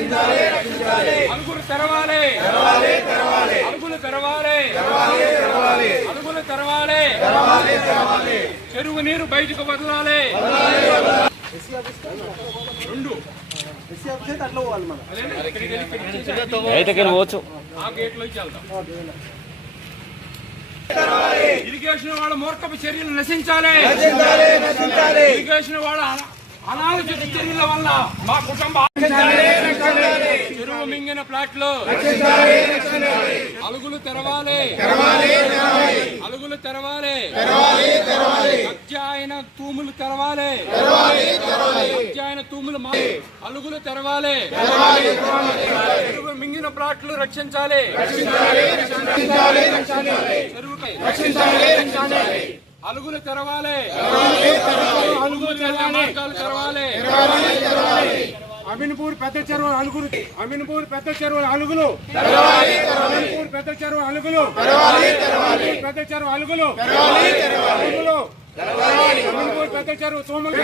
అలుగులు తెరవాలి. అలుగులు తెరవాలి. అలుగులు తెరవాలి. చెరువు నీరు బయటకు వదలాలి. రెండు. బయటకి పోవచ్చు. ఆ వెళ్దాం. ఇరిగేషన్ వాళ్ళ మూర్ఖపు చర్యలు నశించాలి. ఇరిగేషన్ వాళ్ళ అన- అనాలోచిత చర్యల వల్ల మా కుటుంబం చెరువు మింగిన ప్లాట్లు అలుగులు తెరవాలి. అలుగులు తెరవాలి. అధ్యాయన తూములు తెరవాలి. అధ్యాయన తూములు అలుగులు తెరవాలి. చెరువు మింగిన ప్లాట్లు రక్షించాలి. అలుగులు తెరవాలి. అలుగులు తెరవాలి. అమీన్పూర్ పెద్ద చెరువు అలుగులు అమీన్పూర్ పెద్ద చెరువు అలుగులు. అమీన్పూర్ పెద్ద చెరువు అలుగులు. పెద్ద చెరువు అలుగులు. అలుగులు. అమీన్పూర్ పెద్ద చెరువు సోమలు